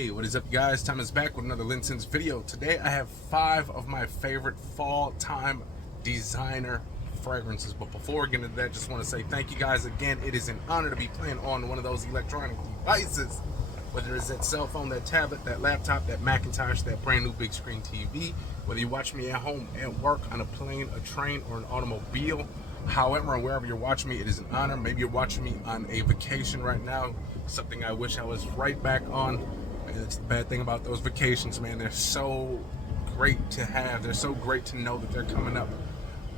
Hey, what is up, guys? Time is back with another LinScents video. Today I have 5 of my favorite fall time designer fragrances. But before we get into that, just want to say thank you guys again. It is an honor to be playing on one of those electronic devices. Whether it's that cell phone, that tablet, that laptop, that Macintosh, that brand new big screen TV. Whether you watch me at home, at work, on a plane, a train, or an automobile. However, and wherever you're watching me, it is an honor. Maybe you're watching me on a vacation right now. Something I wish I was right back on. It's the bad thing about those vacations, man. They're so great to have. They're so great to know that they're coming up.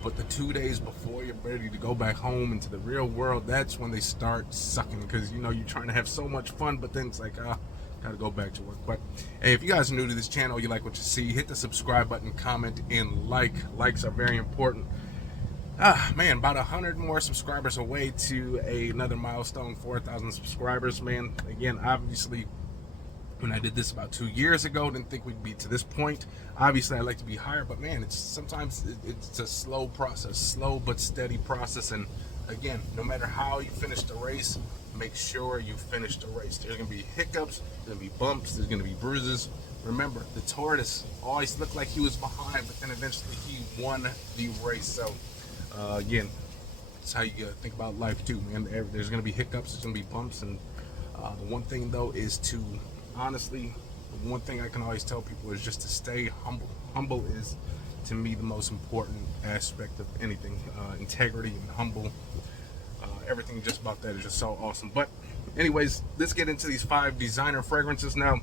But the 2 days before you're ready to go back home into the real world, that's when they start sucking. Because, you know, you're trying to have so much fun, but then it's like, gotta go back to work. But hey, if you guys are new to this channel, you like what you see, hit the subscribe button, comment, and like. Likes are very important. Man, about 100 more subscribers away to another milestone, 4,000 subscribers, man. Again, obviously, when I did this about 2 years ago, didn't think we'd be to this point. Obviously, I'd like to be higher, but man, sometimes it's a slow process, slow but steady process. And again, no matter how you finish the race, make sure you finish the race. There's gonna be hiccups, there's gonna be bumps, there's gonna be bruises. Remember, the tortoise always looked like he was behind, but then eventually he won the race. So again, that's how you think about life too, man. There's gonna be hiccups, there's gonna be bumps, and the one thing though is to honestly, the one thing I can always tell people is just to stay humble. Humble is, to me, the most important aspect of anything. Integrity and humble, everything just about that is just so awesome. But anyways, let's get into these 5 designer fragrances. Now,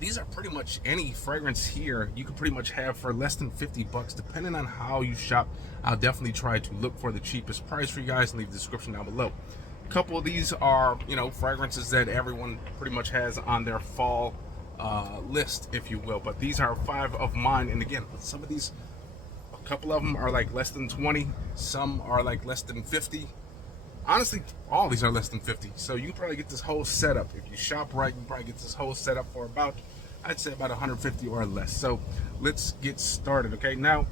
these are pretty much any fragrance here you could pretty much have for less than 50 bucks, depending on how you shop. I'll definitely try to look for the cheapest price for you guys and leave the description down below. A couple of these are, you know, fragrances that everyone pretty much has on their fall list, if you will. But these are 5 of mine. And again, some of these, a couple of them are like less than 20. Some are like less than 50. Honestly, all these are less than 50. So you can probably get this whole setup. If you shop right, you can probably get this whole setup for about, I'd say about 150 or less. So let's get started, okay? Now,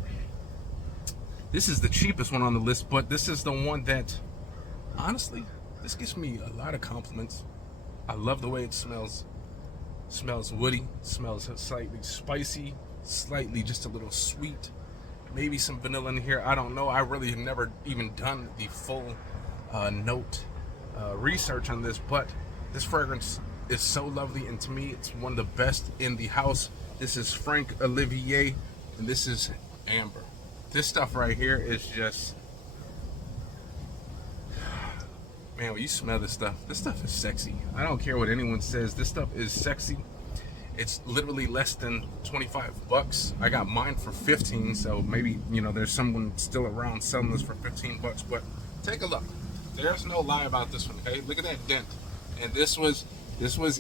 this is the cheapest one on the list, but this is the one that, honestly, this gives me a lot of compliments. I love the way it smells. It smells woody, it smells slightly spicy, slightly just a little sweet. Maybe some vanilla in here, I don't know. I really have never even done the full note research on this, but this fragrance is so lovely, and to me, it's one of the best in the house. This is Frank Olivier, and this is Amber. This stuff right here is just, man, when you smell this stuff is sexy. I don't care what anyone says, this stuff is sexy. It's literally less than 25 bucks. I got mine for 15, so maybe, you know, there's someone still around selling this for 15 bucks, but take a look. There's no lie about this one, okay? Look at that dent. And this was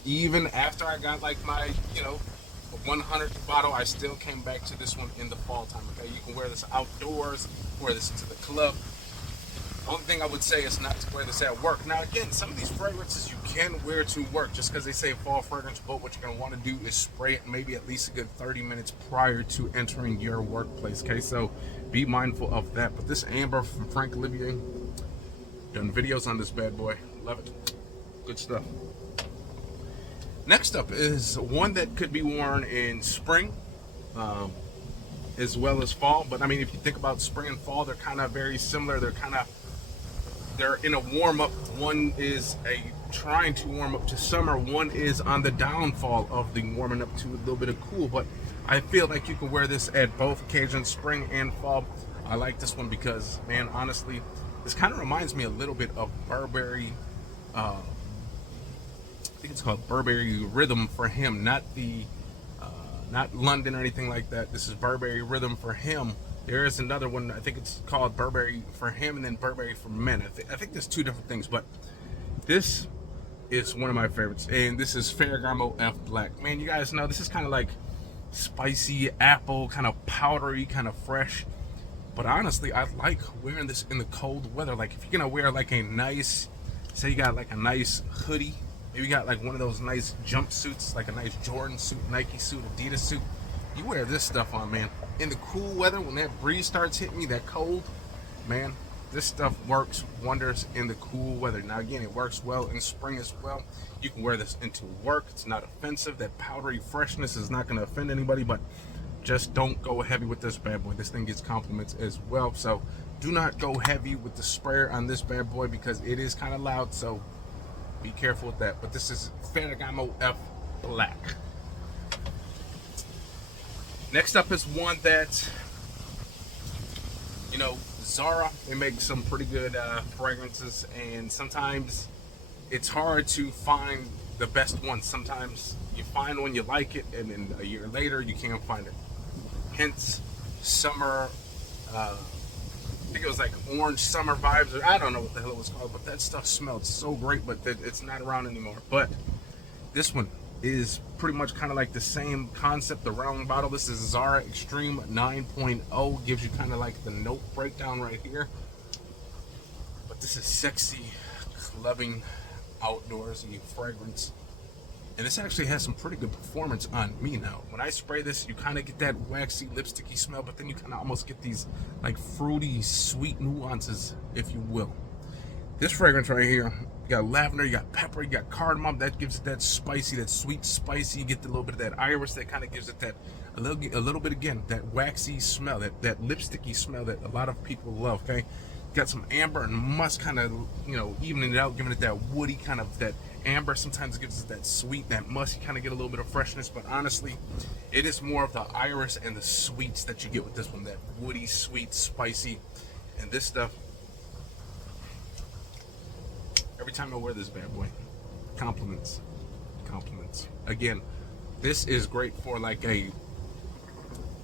even after I got like my, you know, 100th bottle. I still came back to this one in the fall time, okay? You can wear this outdoors, wear this to the club. The only thing I would say is not to wear this at work. Now again, some of these fragrances you can wear to work just because they say fall fragrance, but what you're gonna want to do is spray it maybe at least a good 30 minutes prior to entering your workplace, okay? So be mindful of that. But this Amber from Frank Olivier, done videos on this bad boy, love it, good stuff. Next up is one that could be worn in spring as well as fall. But I mean, if you think about spring and fall, they're kind of very similar. They're in a warm up. One is trying to warm up to summer. One is on the downfall of the warming up to a little bit of cool. But I feel like you can wear this at both occasions, spring and fall. I like this one because, man, honestly, this kind of reminds me a little bit of Burberry. I think it's called Burberry Rhythm for Him, not London or anything like that. This is Burberry Rhythm for Him. There is another one, I think it's called Burberry for Him and then Burberry for Men. I think there's 2 different things, but this is one of my favorites, and this is Ferragamo F Black. Man, you guys know this is kind of like spicy apple, kind of powdery, kind of fresh. But honestly, I like wearing this in the cold weather. Like if you're gonna wear like a nice, say you got like a nice hoodie, maybe you got like one of those nice jumpsuits, like a nice Jordan suit, Nike suit, Adidas suit. You wear this stuff on, man. In the cool weather, when that breeze starts hitting you, that cold, man, This stuff works wonders in the cool weather. Now again, it works well in spring as well. You can wear this into work. It's not offensive. That powdery freshness is not going to offend anybody, but just don't go heavy with this bad boy. This thing gets compliments as well. So do not go heavy with the sprayer on this bad boy because it is kind of loud. So be careful with that. But this is Ferragamo F Black. Next up is one that, you know, Zara, they make some pretty good fragrances, and sometimes it's hard to find the best one. Sometimes you find one, you like it, and then a year later you can't find it. Hence, summer, I think it was like orange summer vibes, or I don't know what the hell it was called, but that stuff smelled so great, but it's not around anymore. But this one is pretty much kind of like the same concept, the round bottle. This is Zara Extreme 9.0. Gives you kind of like the note breakdown right here. But this is sexy, clubbing, outdoorsy fragrance. And this actually has some pretty good performance on me now. When I spray this, you kind of get that waxy, lipsticky smell, but then you kind of almost get these like fruity, sweet nuances, if you will. This fragrance right here, you got lavender, you got pepper, you got cardamom. That gives it that spicy, that sweet spicy. You get a little bit of that iris that kind of gives it that a little bit again, that waxy smell, that lipsticky smell that a lot of people love. Okay, got some amber and musk, kind of, you know, evening it out, giving it that woody kind of, that amber sometimes gives it that sweet, that musk. You kind of get a little bit of freshness, but honestly, it is more of the iris and the sweets that you get with this one, that woody, sweet, spicy, and this stuff. Every time I wear this bad boy, compliments. Again, this is great for like a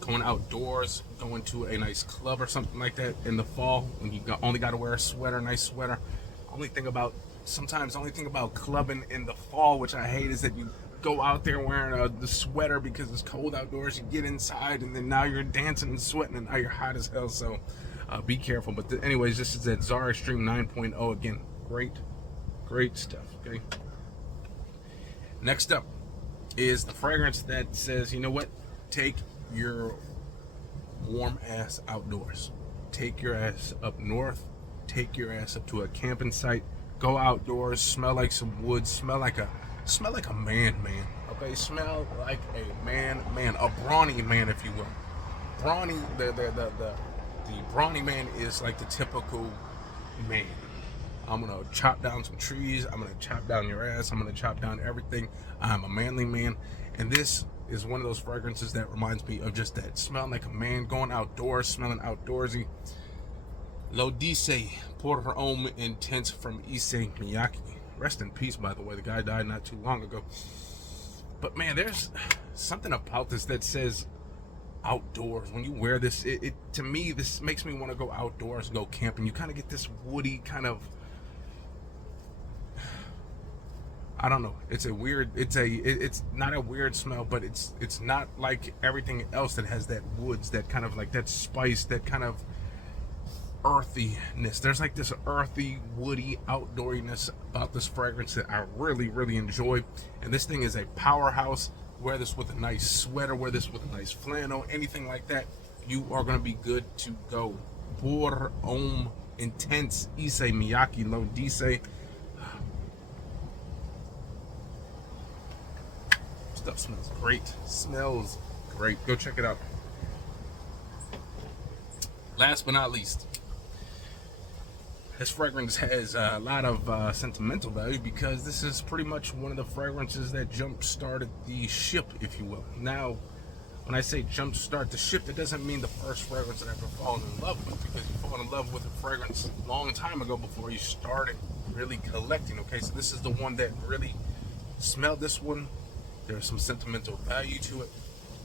going outdoors, going to a nice club or something like that in the fall when you only got to wear a sweater, nice sweater. Only thing about clubbing in the fall, which I hate, is that you go out there wearing the sweater because it's cold outdoors. You get inside and then now you're dancing and sweating and now you're hot as hell. So be careful. But anyways, this is that Zara Extreme 9.0. Again, great stuff. Okay, next up is the fragrance that says, you know what, take your warm ass outdoors, take your ass up north, take your ass up to a camping site, go outdoors, smell like some wood, smell like a man. Okay, smell like a man, a brawny man, if you will. Brawny, the brawny man is like the typical man. I'm gonna chop down some trees, I'm gonna chop down your ass, I'm gonna chop down everything. I'm a manly man, and this is one of those fragrances that reminds me of just that, smelling like a man, going outdoors, smelling outdoorsy. L'Odyssée Pour Homme Intense from Issey Miyake. Rest in peace, by the way, the guy died not too long ago. But man, there's something about this that says outdoors. When you wear this, it to me, this makes me want to go outdoors, go camping. You kind of get this woody kind of, I don't know. It's not a weird smell, but it's not like everything else that has that woods, that kind of like that spice, that kind of earthiness. There's like this earthy, woody outdooriness about this fragrance that I really enjoy. And this thing is a powerhouse. Wear this with a nice sweater, wear this with a nice flannel, anything like that, you are going to be good to go. Pour Homme Intense, Issey Miyake, L'Odyssée. Stuff smells great. Go check it out. Last but not least, this fragrance has a lot of sentimental value because this is pretty much one of the fragrances that jump started the ship, if you will. Now, when I say jump start the ship, it doesn't mean the first fragrance that I ever fallen in love with, because you fall in love with a fragrance a long time ago before you started really collecting. Okay, so this is the one that really smelled this one. There's some sentimental value to it,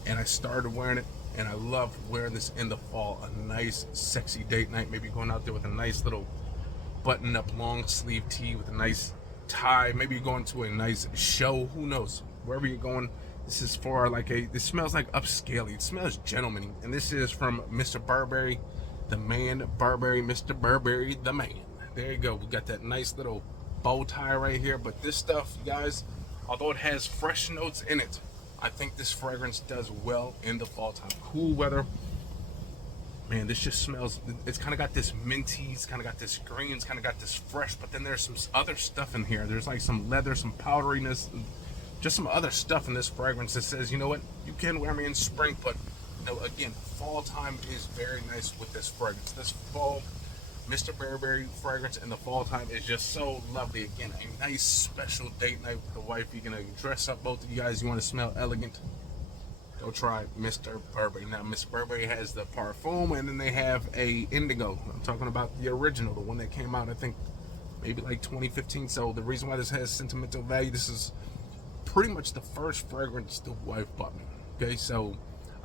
and I started wearing it, and I love wearing this in the fall. A nice, sexy date night, maybe going out there with a nice little button-up long sleeve tee with a nice tie. Maybe you're going to a nice show. Who knows? Wherever you're going, this is for like this smells like upscale. It smells gentlemanly, and this is from Mr. Burberry, the man. Burberry, Mr. Burberry, the man. There you go. We got that nice little bow tie right here. But this stuff, you guys, although it has fresh notes in it, I think this fragrance does well in the fall time. Cool weather. Man, this just smells, it's kind of got this minty, it's kind of got this green, it's kind of got this fresh, but then there's some other stuff in here. There's like some leather, some powderiness, just some other stuff in this fragrance that says, you know what, you can wear me in spring, but you know, again, fall time is very nice with this fragrance. This fall Mr. Burberry fragrance in the fall time is just so lovely. Again, a nice special date night with the wife. You're gonna dress up, both of you guys. You want to smell elegant, go try Mr. Burberry. Now, Mr. Burberry has the parfum, and then they have a indigo. I'm talking about the original, the one that came out, I think, maybe like 2015. So the reason why this has sentimental value, this is pretty much the first fragrance the wife bought me. Okay, so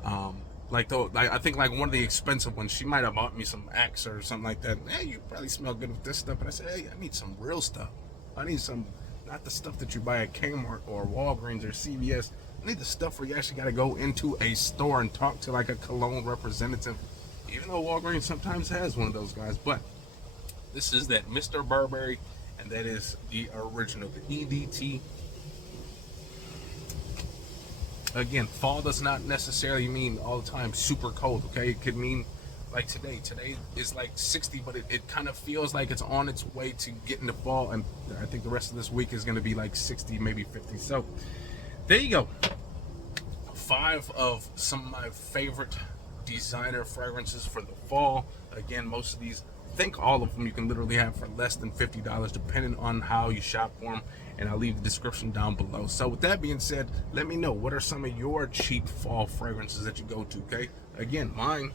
I think like one of the expensive ones, she might have bought me some Axe or something like that. Hey, you probably smell good with this stuff. But I said, hey, I need some real stuff. I need some, not the stuff that you buy at Kmart or Walgreens or CVS. I need the stuff where you actually got to go into a store and talk to like a cologne representative. Even though Walgreens sometimes has one of those guys, but this is that Mr. Burberry, and that is the original, the EDT. Again, fall does not necessarily mean all the time super cold, okay? It could mean like today. Today is like 60, but it kind of feels like it's on its way to getting to fall, and I think the rest of this week is going to be like 60, maybe 50. So there you go. 5 of some of my favorite designer fragrances for the fall. Again, most of these, I think all of them, you can literally have for less than $50 depending on how you shop for them, and I'll leave the description down below. So with that being said, let me know, what are some of your cheap fall fragrances that you go to, okay? Again, mine,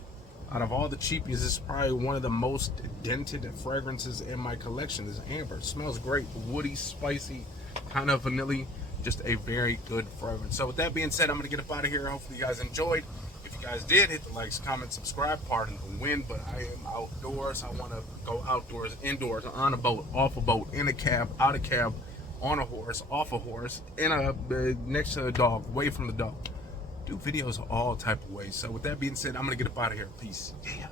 out of all the cheapies, is probably one of the most dented fragrances in my collection. Is Amber. It smells great, woody, spicy, kind of vanilla, just a very good fragrance. So with that being said, I'm gonna get up out of here. Hopefully you guys enjoyed. If you guys did, hit the likes, comment, subscribe. Pardon the wind, but I am outdoors. I want to go outdoors, indoors, on a boat, off a boat, in a cab, out of cab, on a horse, off a horse, in a next to a dog, away from the dog. Do videos all type of ways. So with that being said, I'm gonna get up out of here. Peace. Yeah.